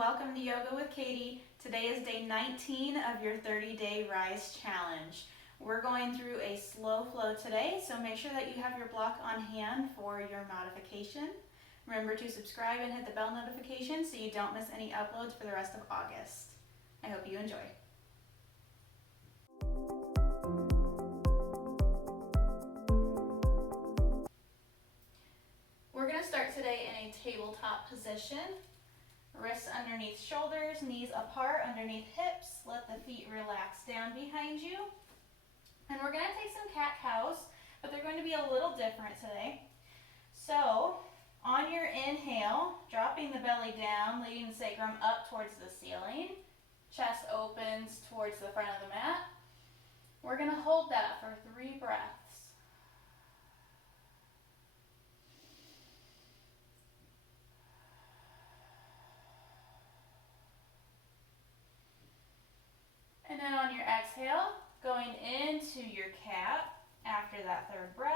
welcome to Yoga with Katie. Today is day 19 of your 30-day Rise Challenge. We're going through a slow flow today, so make sure that you have your block on hand for your modification. Remember to subscribe and hit the bell notification so you don't miss any uploads for the rest of August. I hope you enjoy. We're going to start today in a tabletop position. Wrists underneath shoulders, knees apart underneath hips. Let the feet relax down behind you. And we're going to take some cat-cows, but they're going to be a little different today. So, on your inhale, dropping the belly down, leading the sacrum up towards the ceiling. Chest opens towards the front of the mat. We're going to hold that for 3 breaths. And then on your exhale, going into your cat after that 3rd breath.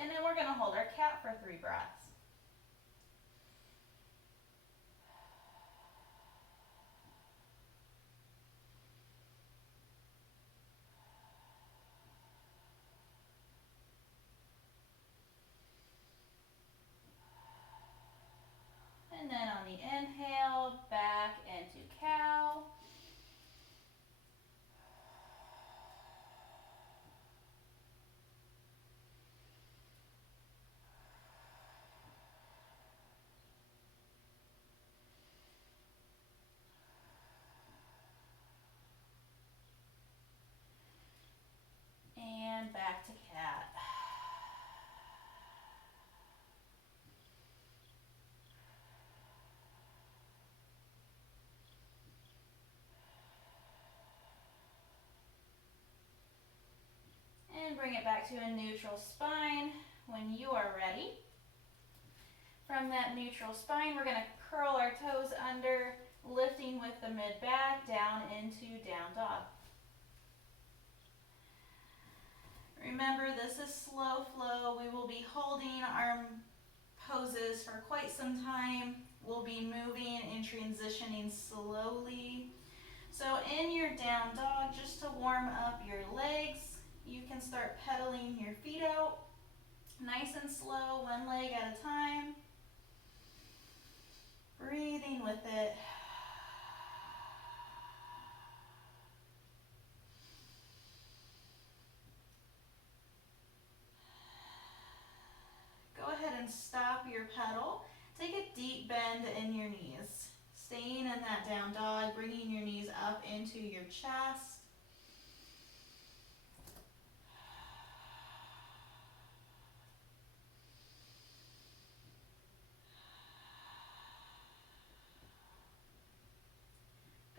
And then we're going to hold our cat for 3 breaths. And then on the inhale, back into cow. And back to cat. And bring it back to a neutral spine when you are ready. From that neutral spine, we're going to curl our toes under, lifting with the mid-back down into down dog. Remember, this is slow flow. We will be holding our poses for quite some time. We'll be moving and transitioning slowly. So in your down dog, just to warm up your legs, you can start pedaling your feet out. Nice and slow, one leg at a time. Breathing with it. Go ahead and stop your pedal. Take a deep bend in your knees. Staying in that down dog, bringing your knees up into your chest.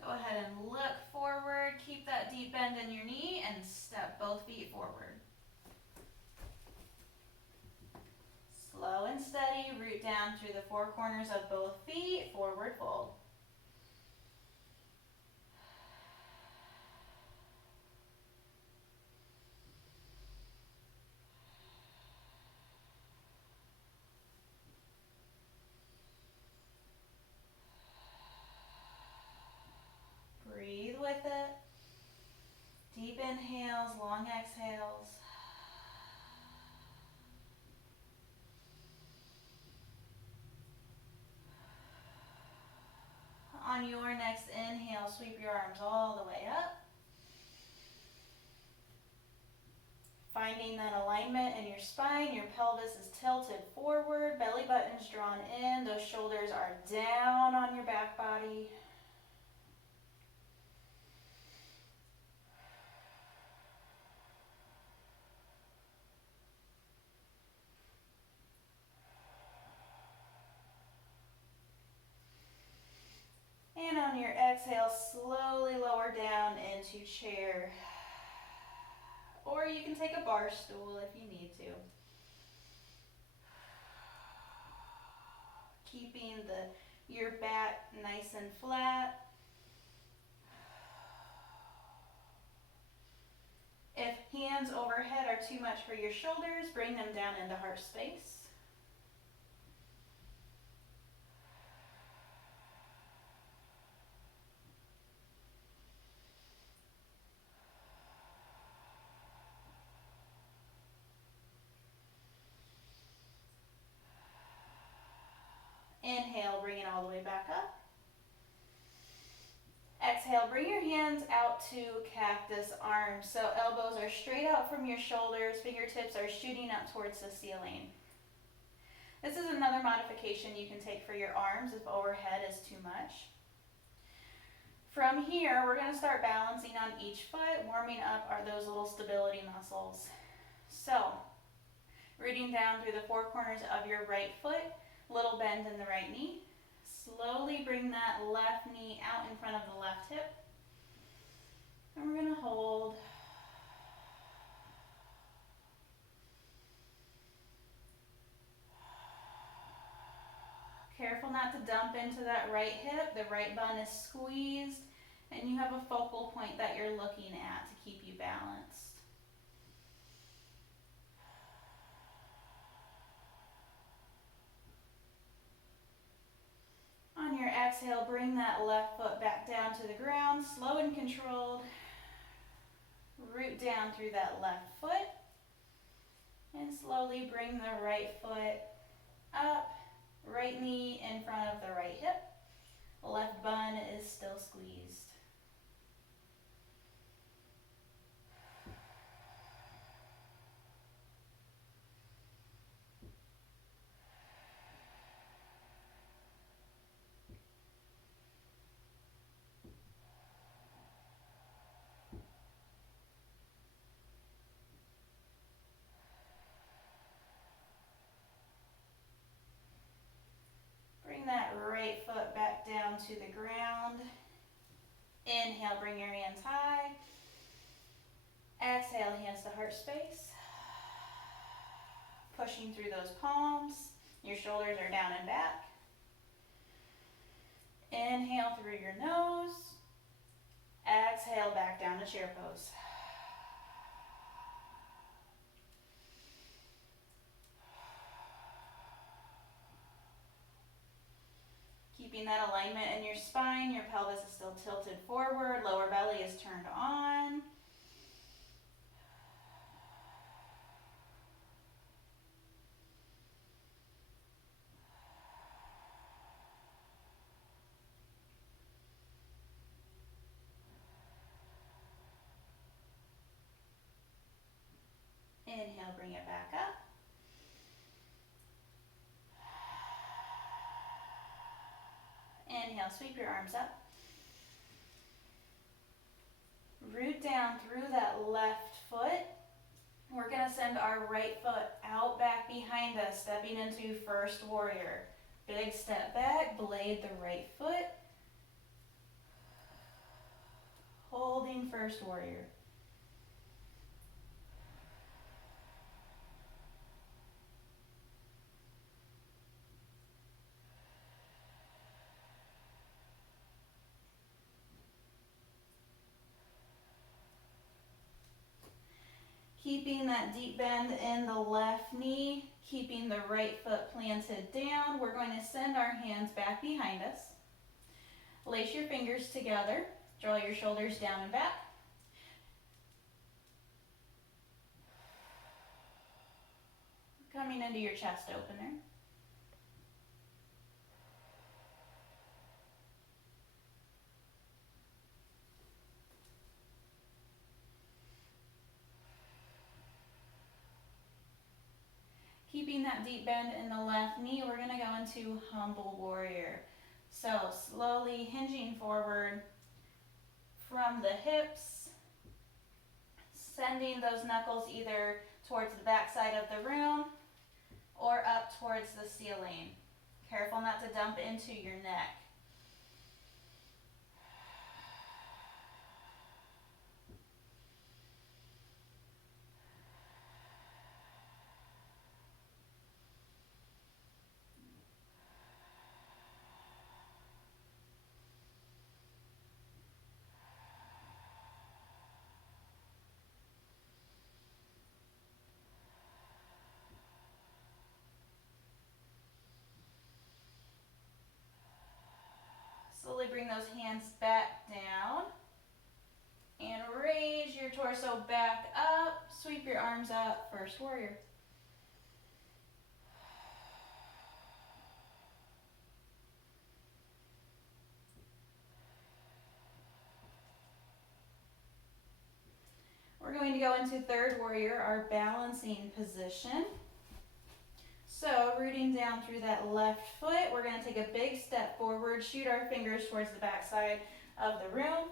Go ahead and look forward. Keep that deep bend in your knee and step both feet forward. Slow and steady, root down through the 4 corners of both feet, forward fold. Breathe with it. Deep inhales, long exhales. On your next inhale, sweep your arms all the way up. Finding that alignment in your spine, your pelvis is tilted forward, belly button's drawn in, those shoulders are down on your back body. And on your exhale, slowly lower down into chair. Or you can take a bar stool if you need to. Keeping your back nice and flat. If hands overhead are too much for your shoulders, bring them down into heart space. all the way back up. Exhale, bring your hands out to cactus arms. So elbows are straight out from your shoulders, fingertips are shooting up towards the ceiling. This is another modification you can take for your arms if overhead is too much. From here, we're going to start balancing on each foot, warming up those little stability muscles. So, rooting down through the four corners of your right foot, little bend in the right knee. Slowly bring that left knee out in front of the left hip. And we're going to hold. Careful not to dump into that right hip. The right bun is squeezed, and you have a focal point that you're looking at to keep you balanced. On your exhale, bring that left foot back down to the ground, slow and controlled. Root down through that left foot, and slowly bring the right foot up. Right knee in front of the right hip. Left bun is still squeezed. Bring that right foot back down to the ground. Inhale, bring your hands high. Exhale, hands to heart space. Pushing through those palms. Your shoulders are down and back. Inhale through your nose. Exhale, back down to chair pose. Keeping that alignment in your spine, your pelvis is still tilted forward, lower belly is turned on. Inhale, bring it back up. Inhale, sweep your arms up. Root down through that left foot. We're going to send our right foot out back behind us, stepping into first warrior. Big step back, blade the right foot. Holding first warrior. Keeping that deep bend in the left knee, keeping the right foot planted down. We're going to send our hands back behind us. Lace your fingers together. Draw your shoulders down and back. Coming into your chest opener. Keeping that deep bend in the left knee, we're going to go into humble warrior. So slowly hinging forward from the hips, sending those knuckles either towards the back side of the room or up towards the ceiling. Careful not to dump into your neck. Slowly bring those hands back down and raise your torso back up. Sweep your arms up, first warrior. to go into third warrior, our balancing position. So rooting down through that left foot, we're going to take a big step forward, shoot our fingers towards the back side of the room.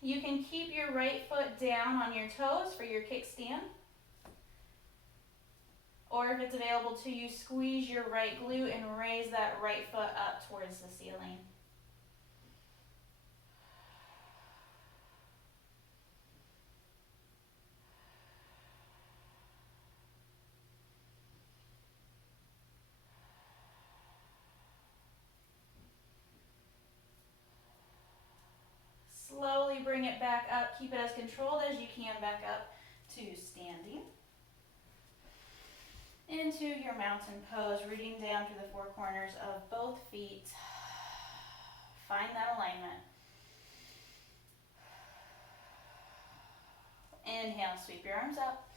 You can keep your right foot down on your toes for your kickstand. Or if it's available to you, squeeze your right glute and raise that right foot up towards the ceiling. Slowly bring it back up. Keep it as controlled as you can back up to standing. Into your mountain pose, rooting down through the four corners of both feet. Find that alignment. Inhale, sweep your arms up.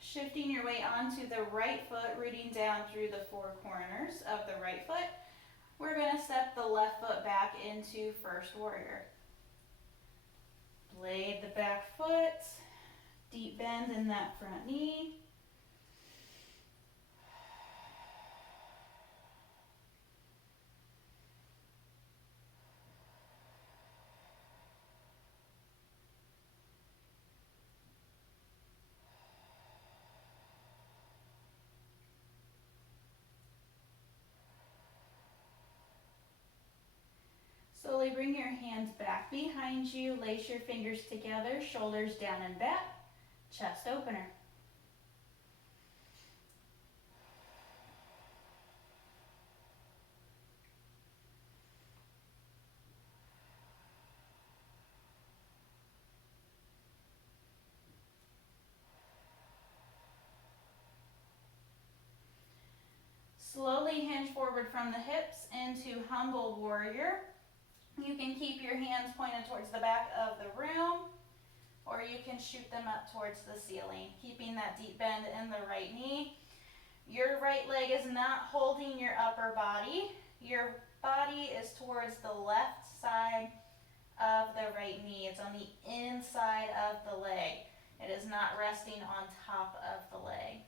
Shifting your weight onto the right foot, rooting down through the four corners of the right foot. We're going to step the left foot back into first warrior. Blade the back foot, deep bend in that front knee. Slowly bring your hands back behind you, lace your fingers together, shoulders down and back, chest opener. Slowly hinge forward from the hips into humble warrior. You can keep your hands pointed towards the back of the room, or you can shoot them up towards the ceiling, keeping that deep bend in the right knee. Your right leg is not holding your upper body. Your body is towards the left side of the right knee. It's on the inside of the leg. It is not resting on top of the leg.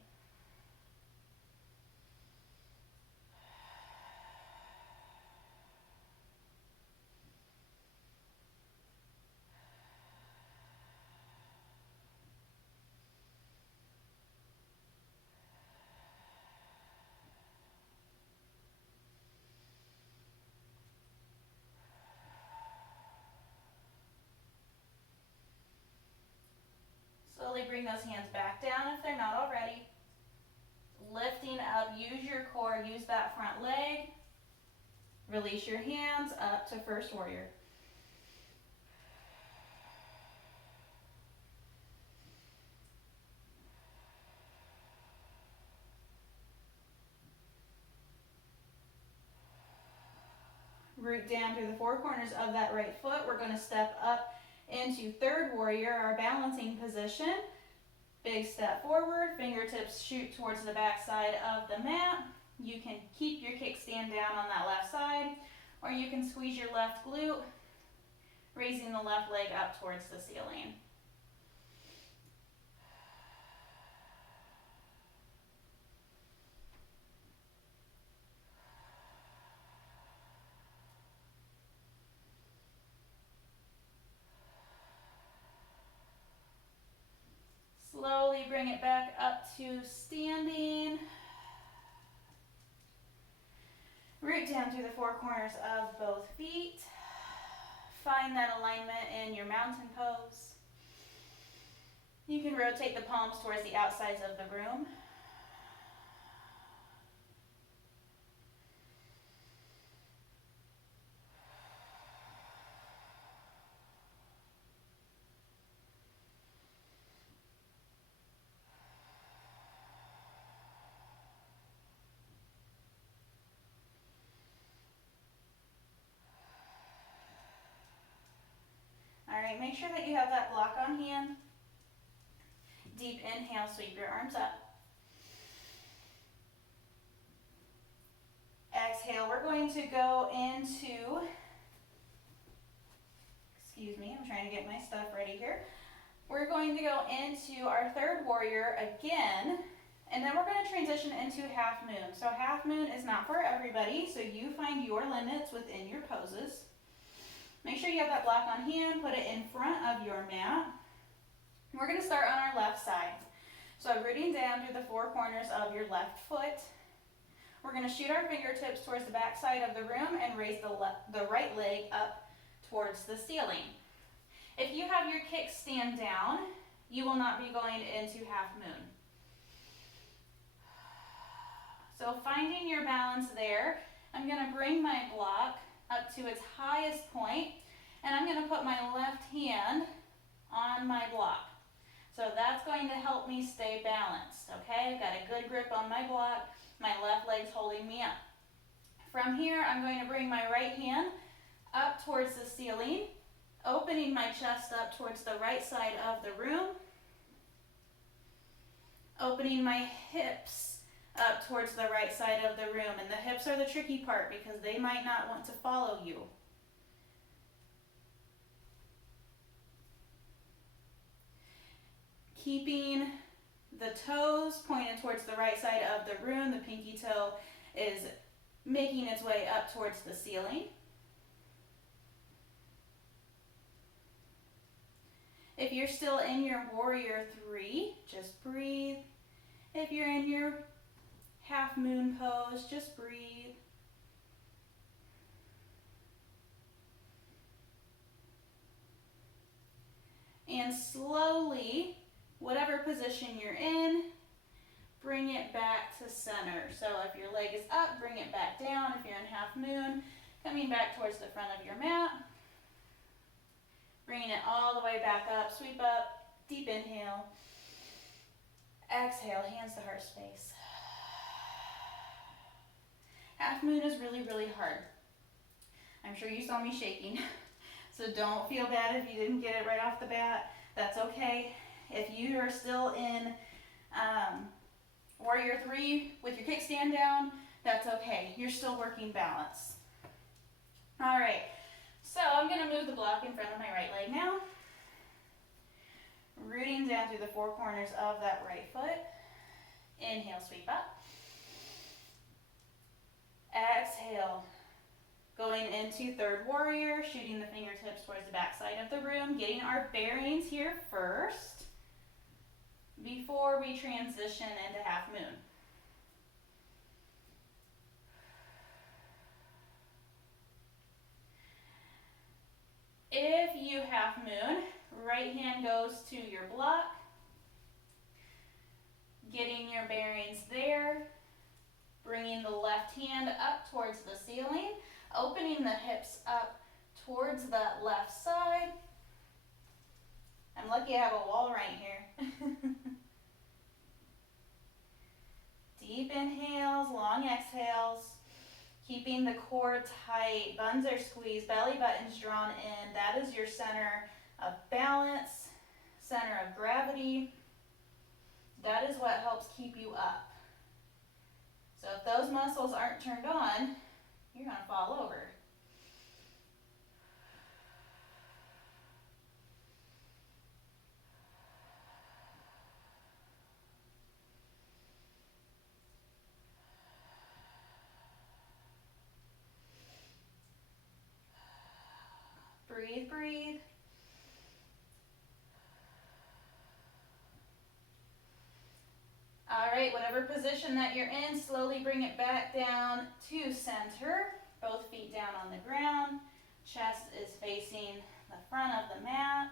Slowly bring those hands back down if they're not already. Lifting up, use your core, use that front leg. Release your hands up to first warrior. Root down through the four corners of that right foot. We're going to step up into third warrior, our balancing position. Big step forward, fingertips shoot towards the back side of the mat. You can keep your kickstand down on that left side, or you can squeeze your left glute, raising the left leg up towards the ceiling. Slowly bring it back up to standing. Root down through the four corners of both feet. Find that alignment in your mountain pose. You can rotate the palms towards the outsides of the room. All right, make sure that you have that block on hand. Deep inhale, sweep your arms up. exhale, we're going to go into, excuse me, I'm trying to get my stuff ready here. We're going to go into our third warrior again, and then we're going to transition into half moon. So half moon is not for everybody, so you find your limits within your poses. Make sure you have that block on hand, put it in front of your mat. We're going to start on our left side. So rooting down through the four corners of your left foot. We're going to shoot our fingertips towards the back side of the room and raise the right leg up towards the ceiling. If you have your kickstand down, you will not be going into half moon. So finding your balance there, I'm going to bring my block up to its highest point, and I'm going to put my left hand on my block. So that's going to help me stay balanced, okay? I've got a good grip on my block. My left leg's holding me up. From here, I'm going to bring my right hand up towards the ceiling, opening my chest up towards the right side of the room, opening my hips up towards the right side of the room. And the hips are the tricky part because they might not want to follow you. Keeping the toes pointed towards the right side of the room. The pinky toe is making its way up towards the ceiling. If you're still in your warrior three, just breathe. If you're in your half moon pose, just breathe. And slowly, whatever position you're in, bring it back to center. So if your leg is up, bring it back down. If you're in half moon, coming back towards the front of your mat. Bringing it all the way back up, sweep up, deep inhale. Exhale, hands to heart space. Half moon is really, really hard. I'm sure you saw me shaking, so don't feel bad if you didn't get it right off the bat. That's okay. If you are still in warrior three with your kickstand down, that's okay. You're still working balance. All right, so I'm going to move the block in front of my right leg now. Rooting down through the four corners of that right foot. Inhale, sweep up. Exhale, going into third warrior, shooting the fingertips towards the back side of the room, getting our bearings here first before we transition into half moon. If you half moon, right hand goes to your block, getting your bearings there, bringing the left hand up towards the ceiling, opening the hips up towards that left side. I'm lucky I have a wall right here. Deep inhales, long exhales, keeping the core tight, buns are squeezed, belly button's drawn in. That is your center of balance, center of gravity. That is what helps keep you up. So if those muscles aren't turned on, you're going to fall over. Breathe, breathe. All right, whatever position that you're in, slowly bring it back down to center. Both feet down on the ground. Chest is facing the front of the mat.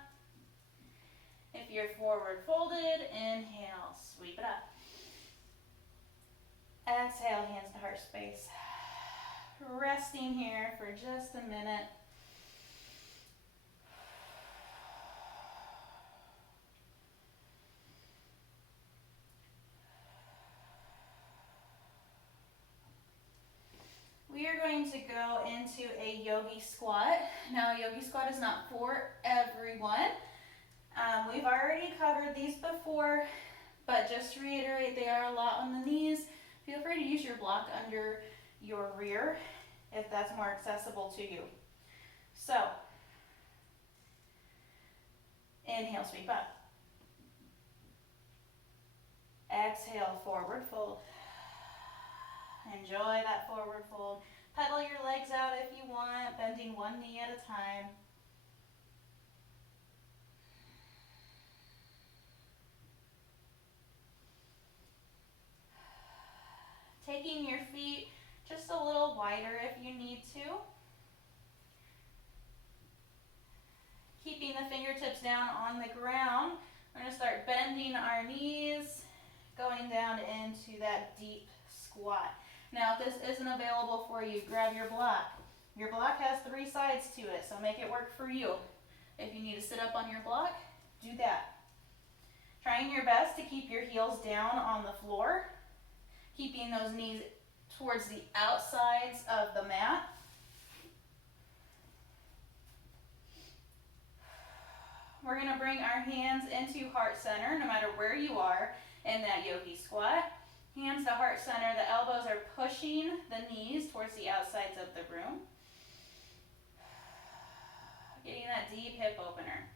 If you're forward folded, inhale, sweep it up. Exhale, hands to heart space. Resting here for just a minute. We are going to go into a Yogi Squat. Now, Yogi Squat is not for everyone. We've already covered these before, but just to reiterate, they are a lot on the knees. Feel free to use your block under your rear if that's more accessible to you. So, inhale, sweep up. Exhale, forward fold. Enjoy that forward fold. Pedal your legs out if you want, bending one knee at a time. Taking your feet just a little wider if you need to. Keeping the fingertips down on the ground. We're going to start bending our knees, going down into that deep squat. Now, if this isn't available for you, grab your block. Your block has 3 sides to it, so make it work for you. If you need to sit up on your block, do that. Trying your best to keep your heels down on the floor, keeping those knees towards the outsides of the mat. We're going to bring our hands into heart center, no matter where you are in that yogi squat. Hands to heart center, the elbows are pushing the knees towards the outsides of the room. Getting that deep hip opener.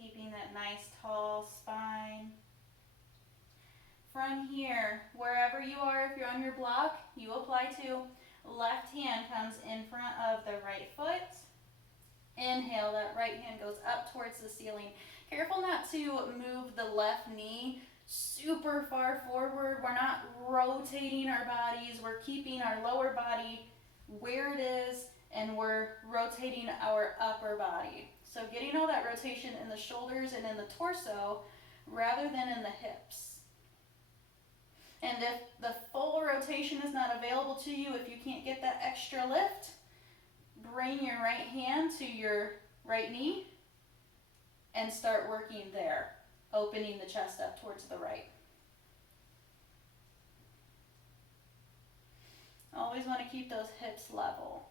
Keeping that nice tall spine. From here, wherever you are, if you're on your block, you apply to. Left hand comes in front of the right foot. Inhale, that right hand goes up towards the ceiling. Careful not to move the left knee super far forward. We're not rotating our bodies. We're keeping our lower body where it is, and we're rotating our upper body. So getting all that rotation in the shoulders and in the torso rather than in the hips. And if the full rotation is not available to you, if you can't get that extra lift, bring your right hand to your right knee and start working there, opening the chest up towards the right. Always want to keep those hips level.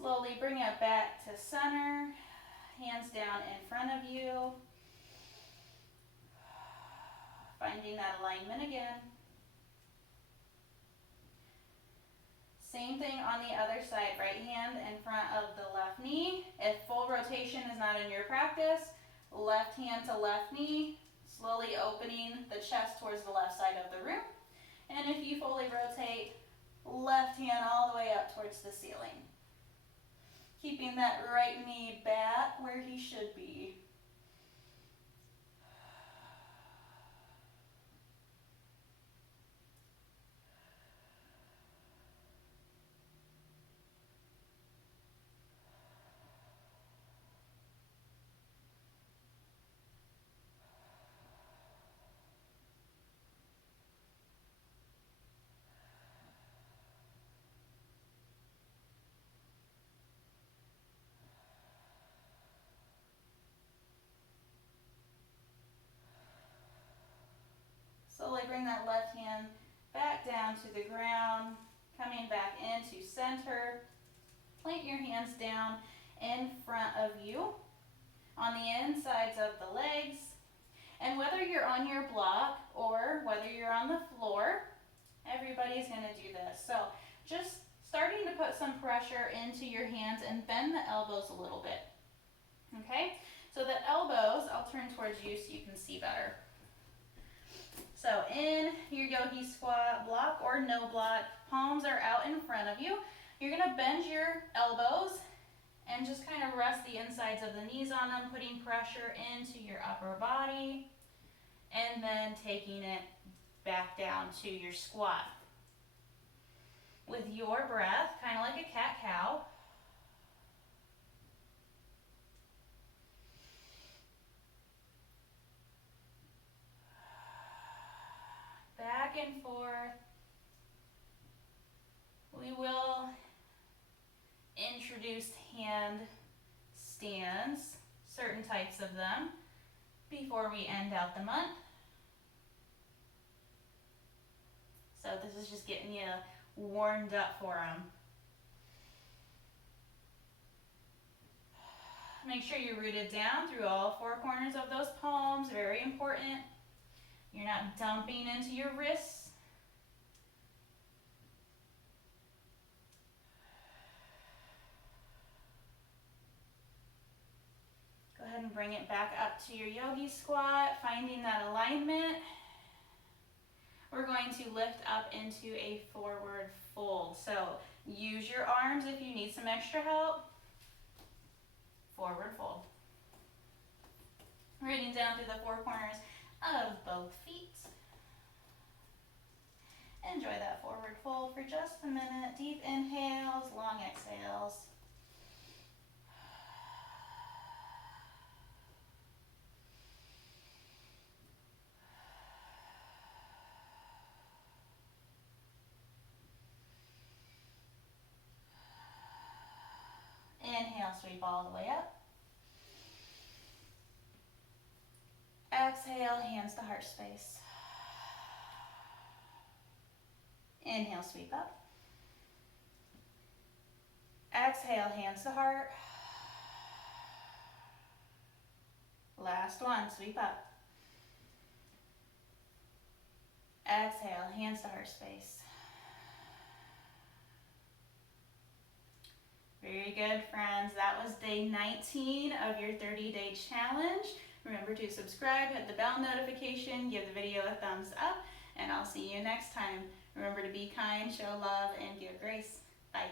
Slowly bring it back to center, hands down in front of you. Finding that alignment again. Same thing on the other side, right hand in front of the left knee. If full rotation is not in your practice, left hand to left knee, slowly opening the chest towards the left side of the room. And if you fully rotate, left hand all the way up towards the ceiling. Keeping that right knee back where he should be. Slowly bring that left hand back down to the ground, coming back into center. Plant your hands down in front of you on the insides of the legs. And whether you're on your block or whether you're on the floor, everybody's going to do this. So just starting to put some pressure into your hands and bend the elbows a little bit. Okay? So the elbows, I'll turn towards you so you can see better. So in your yogi squat, block or no block, palms are out in front of you. You're going to bend your elbows And just kind of rest the insides of the knees on them, putting pressure into your upper body, and then taking it back down to your squat. With your breath, kind of like a cat-cow. Back and forth. We will introduce hand stands, certain types of them, before we end out the month. So this is just getting you warmed up for them. Make sure you're rooted down through all four corners of those palms, very important. You're not dumping into your wrists. Go ahead and bring it back up to your Yogi Squat, finding that alignment. We're going to lift up into a forward fold. So use your arms if you need some extra help. Forward fold. Rooting down through the four corners of both feet. Enjoy that forward fold for just a minute. Deep inhales, long exhales. Inhale, sweep all the way up. Exhale, hands to heart space. Inhale, sweep up. Exhale, hands to heart. Last one, sweep up. Exhale, hands to heart space. Very good, friends. That was day 19 of your 30-day challenge. Remember to subscribe, hit the bell notification, give the video a thumbs up, and I'll see you next time. Remember to be kind, show love, and give grace. Bye.